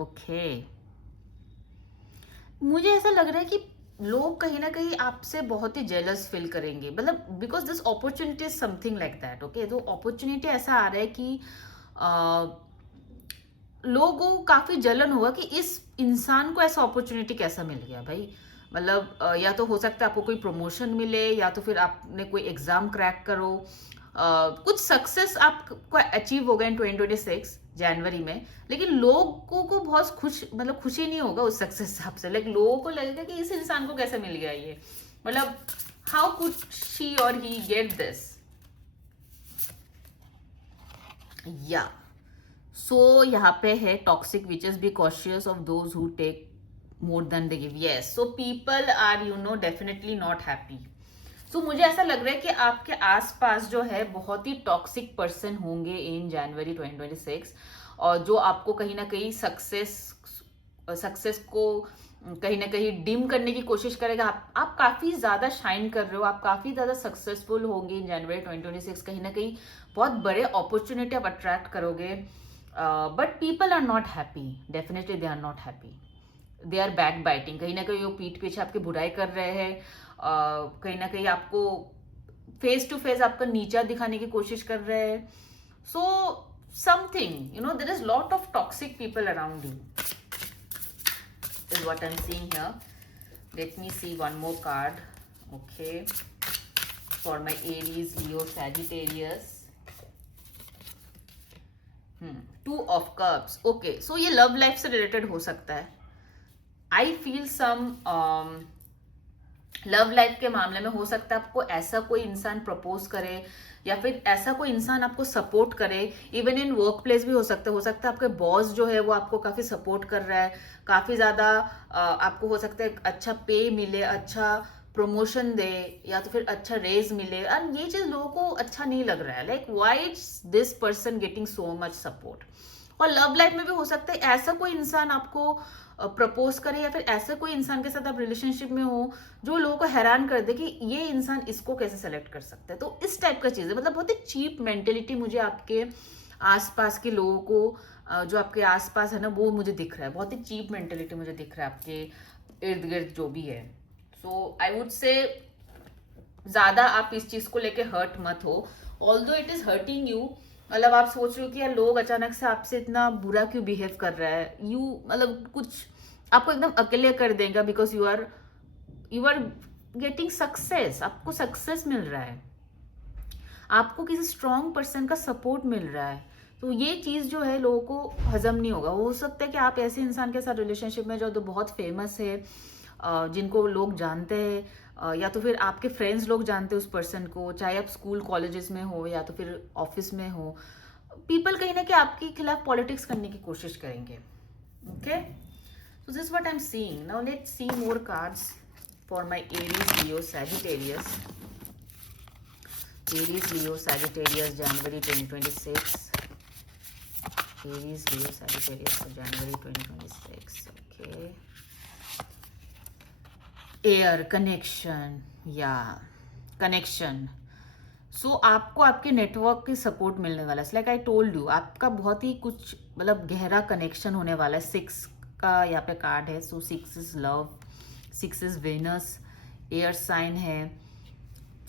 Okay, मुझे ऐसा लग रहा है कि लोग कहीं ना कहीं आपसे बहुत ही जेलस फील करेंगे, मतलब because this opportunity is something like that. Okay, तो अपॉर्चुनिटी ऐसा आ रहा है कि लोगों को काफी जलन होगा कि इस इंसान को ऐसा अपॉर्चुनिटी कैसा मिल गया भाई. मतलब या तो हो सकता है आपको कोई प्रमोशन मिले, या तो फिर आपने कोई एग्जाम क्रैक करो, कुछ सक्सेस आपको अचीव होगा इन 2026 जनवरी में. लेकिन लोगों को बहुत मतलब खुशी नहीं होगा उस सक्सेस से आपसे. लाइक लोगों को लगेगा कि इस इंसान को कैसे मिल गया ये, मतलब हाउ कुड शी और ही गेट दिस. या सो यहाँ पे है toxic witches, be cautious of those who take more than they give. Yes, so people are definitely not happy. So मुझे ऐसा लग रहा है कि आपके आसपास जो है बहुत ही टॉक्सिक पर्सन होंगे इन जनवरी 2026, और जो आपको कहीं ना कहीं सक्सेस को कहीं ना कहीं डिम करने की कोशिश करेगा. आप काफी ज्यादा शाइन कर रहे हो, आप काफी ज्यादा सक्सेसफुल होंगे इन जनवरी 2026. कहीं ना कहीं बहुत बड़े अपॉर्चुनिटी आप अट्रैक्ट करोगे. But people are not happy, definitely they are not happy. They are backbiting, कहीं ना कहीं वो पीठ पीछे आपकी बुराई कर रहे हैं. कहीं ना कहीं आपको फेस टू फेस आपका नीचा दिखाने की कोशिश कर रहे हैं. So something there is lot of toxic people around you is what I'm seeing here. Let me see one more card. Okay, for my Aries, Leo, Sagittarius. 2 of Cups. Okay, so ये love life से related हो सकता है. I feel some love life के मामले में हो सकता है आपको ऐसा कोई इंसान प्रपोज करे, या फिर ऐसा कोई इंसान आपको सपोर्ट करे. इवन इन वर्क प्लेस भी हो सकता है आपके बॉस जो है वो आपको काफी सपोर्ट कर रहा है, काफी ज्यादा आपको हो सकता है अच्छा पे मिले, अच्छा प्रमोशन दे, या तो फिर अच्छा रेज मिले. एंड ये चीज लोगों को अच्छा नहीं लग रहा है. Like why is this person getting so much support. और लव लाइफ में भी हो सकता है ऐसा कोई इंसान आपको प्रपोज करे, या फिर ऐसे कोई इंसान के साथ आप रिलेशनशिप में हो जो लोगों को हैरान कर दे कि ये इंसान इसको कैसे सेलेक्ट कर सकता है. तो इस टाइप का चीज है, मतलब बहुत ही चीप मेंटेलिटी मुझे आपके आसपास के लोगों को जो आपके आसपास है ना, वो मुझे दिख रहा है. बहुत ही चीप मेंटेलिटी मुझे दिख रहा है आपके इर्द गिर्द जो भी है. सो आई वुड से ज्यादा आप इस चीज को लेके हर्ट मत हो. Although it is hurting you, मतलब आप सोच रहे हो कि यार लोग अचानक से आपसे इतना बुरा क्यों बिहेव कर रहा है. मतलब कुछ आपको एकदम अकेले कर देगा, because you are getting success. आपको सक्सेस मिल रहा है, आपको किसी स्ट्रॉन्ग पर्सन का सपोर्ट मिल रहा है. तो ये चीज जो है लोगों को हजम नहीं होगा. हो सकता है कि आप ऐसे इंसान के साथ रिलेशनशिप में जो तो बहुत फेमस है, जिनको लोग जानते हैं, या तो फिर आपके फ्रेंड्स लोग जानते हैं उस पर्सन को, चाहे आप स्कूल कॉलेजेस में हो या तो फिर ऑफिस में हो. पीपल कहीं ना कहीं आपके खिलाफ पॉलिटिक्स करने की कोशिश करेंगे. Okay, so this is what I'm seeing. Now let's see more cards for my Aries, Leo, Sagittarius. Aries, Leo, Sagittarius, January 2026. Aries, Leo, Sagittarius for January 2026. Okay. Air connection. Yeah, connection. सो आपको आपके network की support मिलने वाला है. Like I told you, आपका बहुत ही कुछ मतलब गहरा कनेक्शन होने वाला है. 6 का यहाँ पे कार्ड है. So 6 is love, 6 is Venus, air sign है.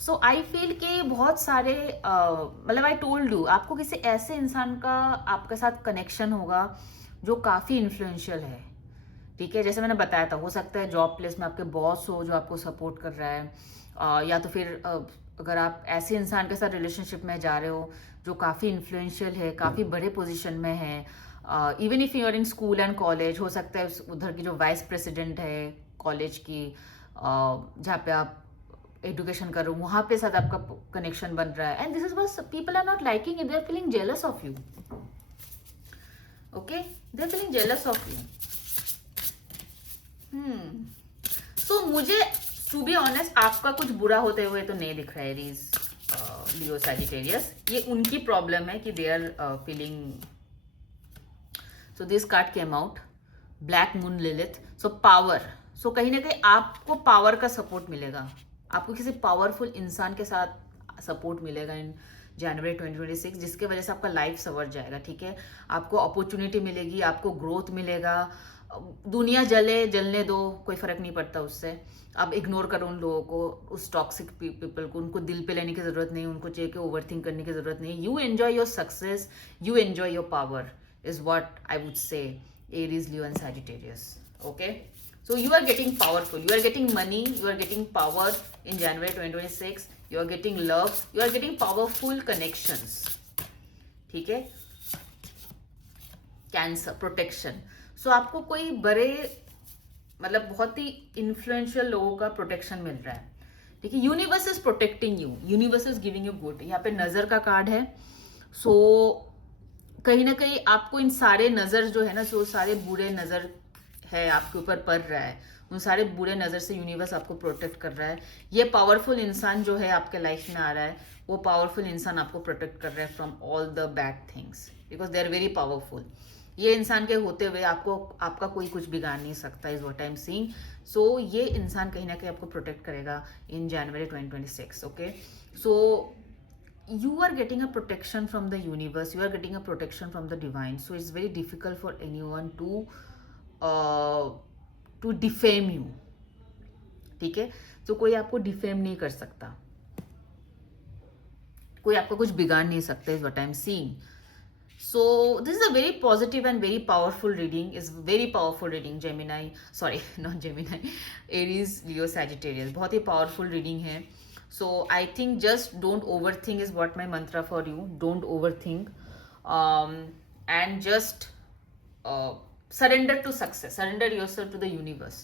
सो आई फील कि बहुत सारे मतलब आई टोल्ड यू, आपको किसी ऐसे इंसान का आपके साथ कनेक्शन होगा जो काफ़ी इन्फ्लुएंशियल है. ठीक है, जैसे मैंने बताया था, हो सकता है जॉब प्लेस में आपके बॉस हो जो आपको सपोर्ट कर रहा है, या तो फिर अगर आप ऐसे इंसान के साथ रिलेशनशिप में जा रहे हो जो काफ़ी इन्फ्लुएंशियल है, काफ़ी बड़े पोजीशन में है. Even if you are in school and college, हो सकता है उधर की जो वाइस प्रेसिडेंट है कॉलेज की, जहाँ पे आप एजुकेशन कर रहे हो, वहाँ पे साथ आपका कनेक्शन बन रहा है. And this is what people are not liking it, they are feeling jealous of you. Okay, they are feeling jealous of you. So मुझे टू बी ऑनेस्ट आपका कुछ बुरा होते हुए तो नहीं दिख रहा है. एरीज, लियो, सैजिटेरियस, ये उनकी प्रॉब्लम है कि they are feeling. So this card came out, black moon Lilith, so power, so कहीं ना कहीं आपको पावर का सपोर्ट मिलेगा, आपको किसी पावरफुल इंसान के साथ सपोर्ट मिलेगा इन जनवरी 2026, जिसके वजह से आपका लाइफ संवर जाएगा, ठीक है। आपको अपॉर्चुनिटी मिलेगी, आपको ग्रोथ मिलेगा। दुनिया जलने दो, कोई फर्क नहीं पड़ता उससे। आप इग्नोर करो उन लोगों को, उस टॉक्सिक पीपल को, उनको दिल पे लेने की जरूरत नहीं, उनको चाहिए कि ओवर थिंक करने की जरूरत नहीं। You enjoy your success, you enjoy your power is what I would से, Aries, Leo and Sagittarius, okay. So you are getting powerful, you are getting money, you are getting power in January 2026, you are getting love, you are getting powerful connections, ठीक है। Cancer protection, सो आपको कोई बड़े मतलब बहुत ही influential लोगों का protection मिल रहा है, ठीक है। Universe is protecting you, universe is giving you good. यहाँ पे नजर का कार्ड है, सो कहीं ना कहीं आपको इन सारे नजर जो है ना, सो सारे बुरे नजर है आपके ऊपर पड़ रहा है, उन सारे बुरे नजर से यूनिवर्स आपको प्रोटेक्ट कर रहा है। ये पावरफुल इंसान जो है आपके लाइफ में आ रहा है, वो पावरफुल इंसान आपको प्रोटेक्ट कर रहा है from all the bad things, because they are very powerful. ये इंसान के होते हुए आपको आपका कोई कुछ बिगाड़ नहीं सकता, is what I am seeing. So ये इंसान कहीं ना कहीं आपको प्रोटेक्ट करेगा in January 2026, okay. So you are getting a protection from the universe, you are getting a protection from the divine, so it's very difficult for anyone to defame you, ठीक है। तो कोई आपको डिफेम नहीं कर सकता, कोई आपको कुछ बिगाड़ नहीं सकता, is what I am seeing. So this is a very positive and very powerful reading, is very powerful reading Gemini, sorry not Gemini, Aries, Leo, Sagittarius, बहुत ही पावरफुल रीडिंग है। So I think just don't overthink is what my mantra for you, don't overthink and just surrender to success, surrender yourself to the universe,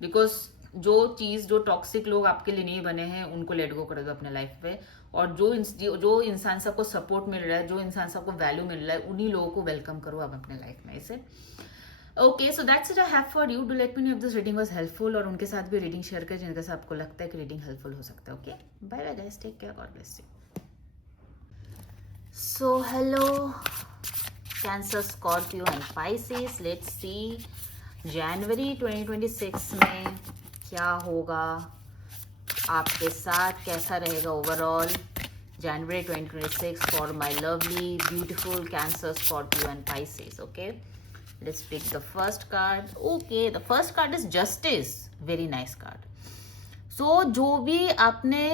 because जो चीज़, जो toxic लोग आपके लिए नहीं बने हैं उनको लेट गो कर दो अपने लाइफ पे, और जो इंसान से आपको सपोर्ट मिल रहा है, जो इंसान से आपको वैल्यू मिल रहा है, उन्हीं लोगों को वेलकम करो आप अपने लाइफ में, इसे। Okay, so that's it I have for you. Do let me know if this reading was helpful, और उनके साथ भी रीडिंग शेयर करें जिनके साथ आपको लगता है कि रीडिंग हेल्पफुल हो सकता है, okay. Bye bye guys, take care, God bless you. So hello Cancer, Scorpio and Pisces, let's see January 2026 में क्या होगा आपके साथ, कैसा रहेगा overall January 2026 for my lovely beautiful Cancer, Scorpio and Pisces, okay. Let's pick the first card. Okay, the first card is justice, very nice card. So जो भी आपने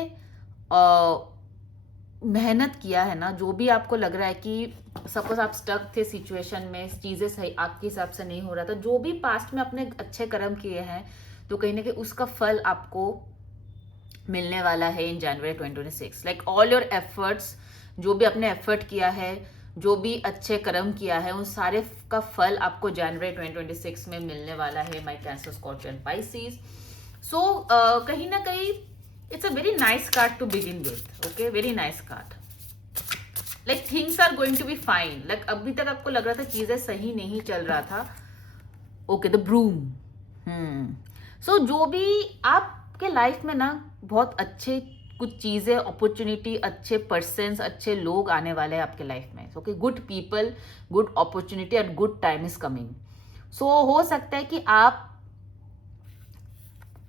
मेहनत किया है ना, जो भी आपको लग रहा है कि सपोज आप स्टक थे सिचुएशन में, चीजें सही आपके हिसाब से नहीं हो रहा था, जो भी पास्ट में आपने अच्छे कर्म किए हैं, तो कहीं ना कहीं उसका फल आपको मिलने वाला है in January 2026। Like all your efforts, जो भी आपने एफर्ट किया है, जो भी अच्छे कर्म किया है, उन सारे का फल आपको जनवरी 2026 में मिलने वाला है, my Cancer, Scorpio and Pisces. So कहीं ना कहीं it's a very nice card to begin with, okay, very nice card. Like things are going to be fine, like अभी तक आपको लग रहा था चीजें सही नहीं चल रहा था, ओके, द ब्रूम। सो जो भी आपके लाइफ में ना बहुत अच्छे कुछ चीजें, अपॉर्चुनिटी, अच्छे पर्सन्स, अच्छे लोग आने वाले हैं आपके लाइफ में, okay, good people, good opportunity and good time is coming. So हो सकता है कि आप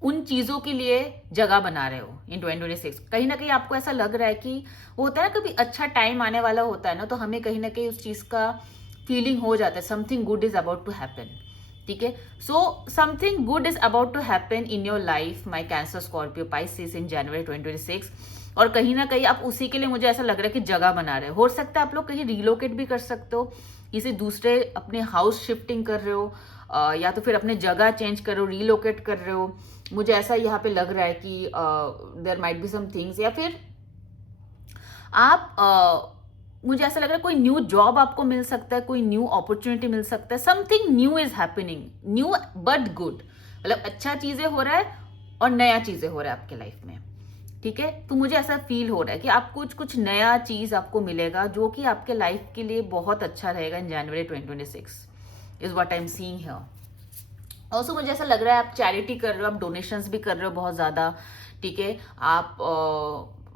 उन चीजों के लिए जगह बना रहे हो इन 2026। कहीं ना कहीं आपको ऐसा लग रहा है कि वो होता है ना, कभी अच्छा टाइम आने वाला होता है ना, तो हमें कहीं ना कहीं उस चीज का फीलिंग हो जाता है, something good is about to happen, ठीक है। So something good is about to happen in your life, my Cancer, Scorpio, Pisces, in January 2026। और कहीं ना कहीं आप उसी के लिए, मुझे ऐसा लग रहा है कि जगह बना रहे हो सकता है आप लोग कहीं रिलोकेट भी कर सकते हो, किसी दूसरे अपने हाउस शिफ्टिंग कर रहे हो, या तो फिर अपने जगह चेंज कर रहे हो, रिलोकेट कर रहे हो। मुझे ऐसा यहाँ पे लग रहा है कि there might be some things, या फिर आप मुझे ऐसा लग रहा है कोई न्यू जॉब आपको मिल सकता है, कोई न्यू अपॉर्चुनिटी मिल सकता है, something new is happening, new but good, मतलब अच्छा चीजें हो रहा है और नया चीजें हो रहा है आपके लाइफ में, ठीक है। तो मुझे ऐसा फील हो रहा है कि आपको कुछ नया चीज आपको मिलेगा जो कि आपके लाइफ के लिए बहुत अच्छा रहेगा in January 2026, is what I am seeing here. Also मुझे ऐसा लग रहा है आप चैरिटी कर रहे हो, आप डोनेशंस भी कर रहे हो बहुत ज्यादा, ठीक है। आप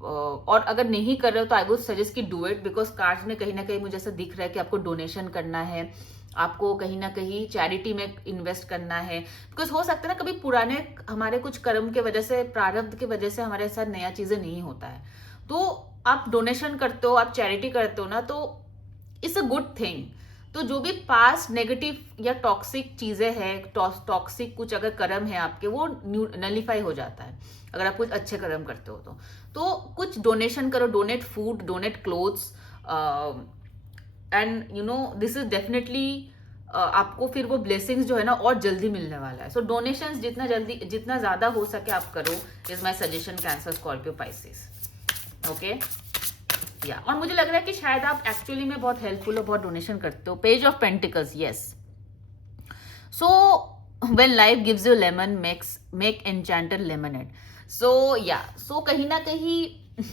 और अगर नहीं कर रहे हो तो आई वुड सजेस्ट कि डू इट, बिकॉज कार्ड्स में कहीं ना कहीं मुझे ऐसा दिख रहा है कि आपको डोनेशन करना है, आपको कहीं ना कहीं चैरिटी में इन्वेस्ट करना है। बिकॉज हो सकता है ना कभी पुराने हमारे कुछ कर्म के वजह से, प्रारब्ध की वजह से हमारे साथ नया चीजें नहीं होता है, तो आप डोनेशन करते हो, आप चैरिटी करते हो ना, तो इट्स अ गुड थिंग। तो जो भी पास्ट नेगेटिव या टॉक्सिक चीजें हैं, टॉक्सिक कुछ अगर कर्म है आपके, वो नलीफाई हो जाता है अगर आप कुछ अच्छे कर्म करते हो तो कुछ डोनेशन करो, donate food, donate clothes, and you know this is definitely आपको फिर वो ब्लेसिंग्स जो है ना और जल्दी मिलने वाला है। सो डोनेशंस जितना ज्यादा हो सके आप करो, is my suggestion cancer, Scorpio, Pisces. Okay या और मुझे लग रहा है कि शायद आप एक्चुअली में बहुत हेल्पफुल हो, बहुत डोनेशन करते हो। Page of pentacles, yes. So when life gives you lemon, make enchanted lemonade. So कहीं ना कहीं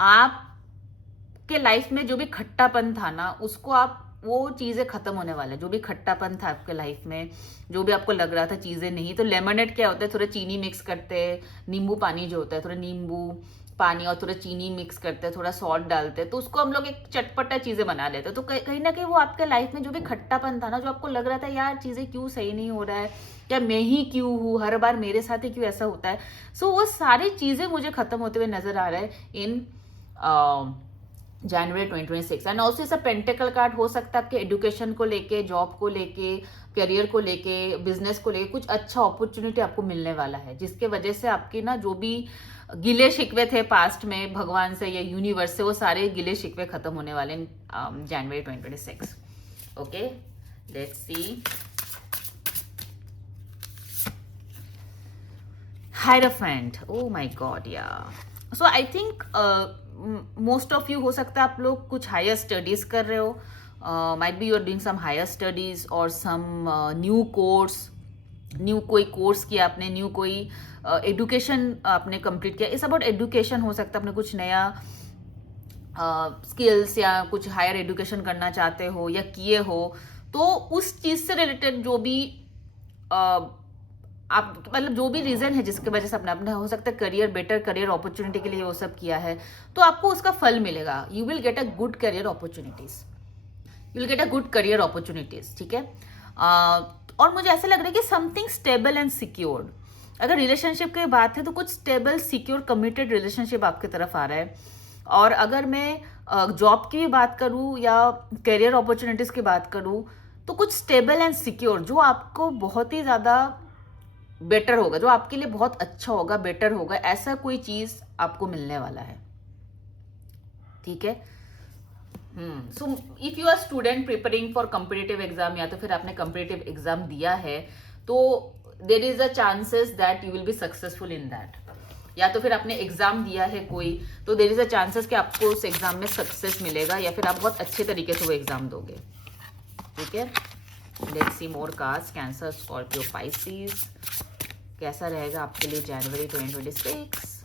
आप के लाइफ में जो भी खट्टापन था ना, उसको आप, वो चीजें खत्म होने वाले। जो भी खट्टापन था आपके लाइफ में, जो भी आपको लग रहा था चीजें नहीं, तो लेमनेड क्या होता है, थोड़ा चीनी मिक्स करते हैं, नींबू पानी जो होता है, थोड़ा नींबू पानी और थोड़ा चीनी मिक्स करते हैं, थोड़ा सॉल्ट डालते हैं, तो उसको हम लोग एक चटपटा चीजें बना लेते हैं। तो कहीं ना कहीं वो आपके लाइफ में जो भी खट्टापन था ना, जो आपको लग रहा था यार चीजें क्यों सही नहीं हो रहा है, या मैं ही क्यों हूँ, हर बार मेरे साथ ही क्यों ऐसा होता है, सो वो सारी चीजें मुझे खत्म होते हुए नजर आ रहा है इन जनवरी 2026। एंड ऑल्सो इस पेंटिकल कार्ड हो सकता है आपके एजुकेशन को लेके, जॉब को लेके, करियर को लेके, बिजनेस को लेके कुछ अच्छा अपॉर्चुनिटी आपको मिलने वाला है, जिसके वजह से आपकी ना जो भी गिले शिकवे थे पास्ट में भगवान से या यूनिवर्स से, वो सारे गिले शिकवे खत्म होने वाले हैं जनवरी 2026। Okay, let's see. Hierophant, oh my god, yeah so I think most of you, हो सकता है आप लोग कुछ हायर स्टडीज कर रहे हो, might be you are doing some higher studies और सम न्यू कोर्स, न्यू कोई कोर्स किया आपने, न्यू कोई एडुकेशन आपने कंप्लीट किया। इट्स अबाउट एडुकेशन, हो सकता है आपने कुछ नया स्किल्स या कुछ हायर एडुकेशन करना चाहते हो या किए हो, तो उस चीज से रिलेटेड जो भी आप, मतलब जो भी रीजन है जिसकी वजह से अपना अपना, हो सकता है करियर, बेटर करियर अपॉर्चुनिटी के लिए वो सब किया है, तो आपको उसका फल मिलेगा। You will get a good career opportunities, you will get a good career opportunities, ठीक है। और मुझे ऐसा लग रहा है कि समथिंग स्टेबल एंड सिक्योर्ड, अगर रिलेशनशिप की बात है तो कुछ स्टेबल, सिक्योर, कमिटेड रिलेशनशिप आपकी तरफ आ रहा है। और अगर मैं जॉब की भी बात करूं या करियर अपॉर्चुनिटीज की बात करूं, तो कुछ स्टेबल एंड सिक्योर जो आपको बहुत ही ज्यादा बेटर होगा, जो आपके लिए बहुत अच्छा होगा, बेटर होगा, ऐसा कोई चीज आपको मिलने वाला है, ठीक है। So if you are student preparing for competitive exam, या तो फिर आपने कॉम्पिटिटिव एग्जाम दिया है, तो there is a chances that you will be successful in that. या तो फिर आपने एग्जाम दिया है कोई, तो देर इज अ चांसेस कि आपको उस एग्जाम में सक्सेस मिलेगा, या फिर आप बहुत अच्छे तरीके से वो एग्जाम दोगे, ठीक है। Let's see more cards, cancer, Scorpio, Pisces, कैसा रहेगा आपके लिए जनवरी 2026।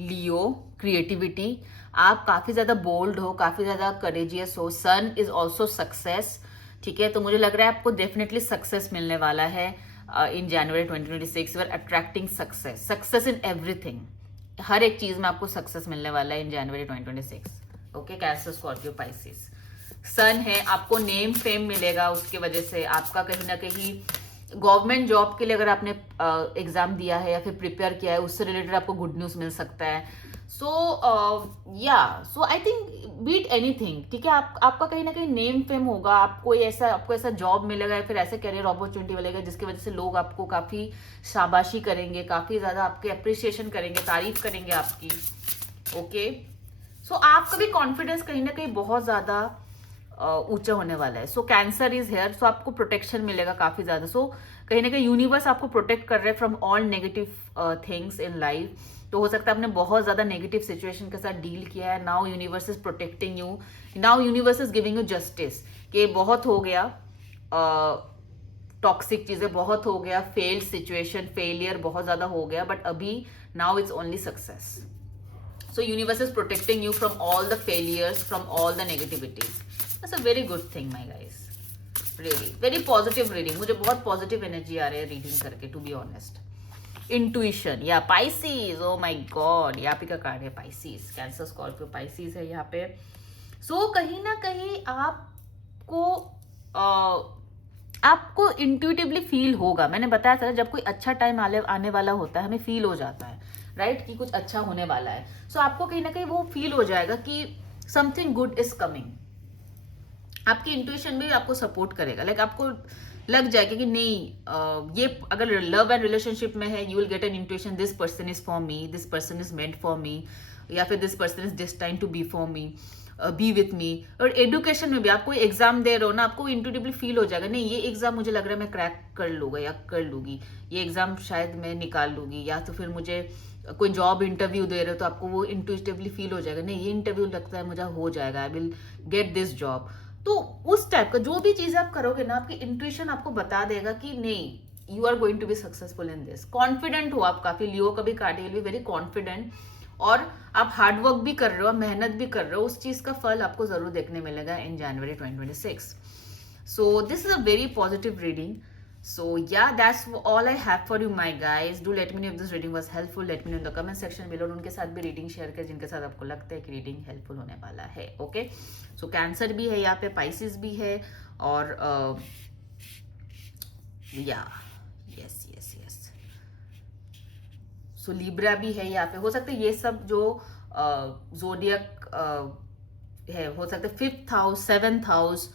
लियो, क्रिएटिविटी, आप काफी ज्यादा बोल्ड हो, काफी ज्यादा करेजियस हो। सन इज ऑल्सो सक्सेस, ठीक है। तो मुझे लग रहा है आपको डेफिनेटली सक्सेस मिलने वाला है in January 2026। You are attracting success, success in everything, हर एक चीज में आपको सक्सेस मिलने वाला है in January 2026। Okay, Cancer, Scorpio, Pisces, sun है, आपको नेम फेम मिलेगा उसके वजह से। आपका कहीं ना कहीं गवर्नमेंट जॉब के लिए अगर आपने एग्जाम दिया है या फिर प्रिपेयर किया है, उससे रिलेटेड आपको गुड न्यूज मिल सकता है। So I think beat anything, ठीक है। आपका कहीं ना कहीं नेम फेम होगा, आपको ऐसा जॉब मिलेगा या फिर ऐसे करियर अपॉर्चुनिटी मिलेगा जिसकी वजह से लोग आपको काफी शाबाशी करेंगे, काफी ज्यादा आपके अप्रिसिएशन करेंगे, तारीफ करेंगे आपकी। ओके, सो आपका भी कॉन्फिडेंस कहीं ना कहीं बहुत ज्यादा ऊंचा होने वाला है। सो कैंसर इज हेयर, सो आपको प्रोटेक्शन मिलेगा काफी ज्यादा। सो कहीं ना कहीं यूनिवर्स आपको प्रोटेक्ट कर रहे हैं from all negative things in life. तो हो सकता है आपने बहुत ज्यादा नेगेटिव सिचुएशन के साथ डील किया है, now universe is protecting you, now universe is giving you justice, कि बहुत हो गया, टॉक्सिक चीजें बहुत हो गया, फेल्ड सिचुएशन, फेलियर बहुत ज्यादा हो गया, बट अभी now it's only success. So universe is protecting you from all the failures, from all the negativities. That's a very good thing, my guys. Really, very positive reading. मुझे बहुत positive energy आ रही है reading करके, to be honest. Intuition या Pisces, O my God, यहाँ पे का card है पाइसिस, कैंसर, स्कॉर्पियो, पाइसिस है यहाँ पे। सो कहीं ना कहीं आपको इंट्यूटिवली फील होगा, मैंने बताया था जब कोई अच्छा टाइम आने वाला होता है हमें फील हो जाता है, राइट, कि कुछ अच्छा होने वाला है। सो आपको कहीं ना कहीं वो फील हो जाएगा कि समथिंग गुड इज कमिंग। आपकी इंट्यूशन भी आपको सपोर्ट करेगा, लाइक आपको लग जाएगा कि नहीं, ये अगर लव एंड रिलेशनशिप में है, you will get an intuition, this person is for me, this person is meant for me, या फिर this person is destined to be for me, be with me. और एजुकेशन में भी आप कोई exam दे रहे हो ना, आपको इंट्यूटिवली फील हो जाएगा नहीं, ये एग्जाम मुझे लग रहा है मैं क्रैक कर लूंगा या कर लूंगी, ये एग्जाम शायद मैं निकाल लूंगी, या तो फिर मुझे कोई जॉब इंटरव्यू दे रहे हो तो आपको वो इंट्यूटिवली फील हो जाएगा नहीं, ये इंटरव्यू लगता है मुझे हो जाएगा, I will get this job. तो उस टाइप का जो भी चीज आप करोगे ना, आपकी इंट्यूशन आपको बता देगा कि नहीं, you are going to be successful in this. Confident हो आप काफी, लियो का भी card will be very confident, और आप हार्डवर्क भी कर रहे हो, आप मेहनत भी कर रहे हो, उस चीज का फल आपको जरूर देखने मिलेगा इन January 2026। So this is a very positive reading. So yeah, that's all I have for you, my guys. Do let me know if this reading was helpful. Let me know in the comment section below. उनके साथ भी reading share करें जिनके साथ आपको लगता है कि रीडिंग हेल्पफुल होने वाला है. ओके, सो कैंसर भी है यहाँ पे, पाइसिस भी है, और या यस यस यस, सो लिब्रा भी है यहाँ पे. हो सकता है ये सब जो जोडियक है, हो सकता है 5th house, 7th house,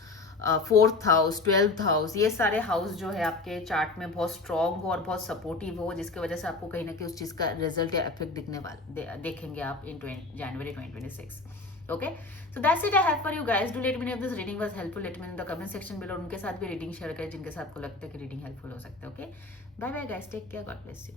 4th house, 12th house, ये सारे हाउस जो है आपके चार्ट में बहुत स्ट्रांग हो और बहुत सपोर्टिव हो, जिसकी वजह से आपको कहीं ना कहीं उस चीज का रिजल्ट या इफेक्ट दिखने वाला देखेंगे आप इन January 2026. Okay, so that's it I have for you guys. Do let me know if this reading was helpful. Let me know in the comment section below. उनके साथ भी रीडिंग शेयर करें जिनके साथ को लगता है कि रीडिंग हेल्पफुल हो सकता है. Okay, bye bye guys, take care, God bless you.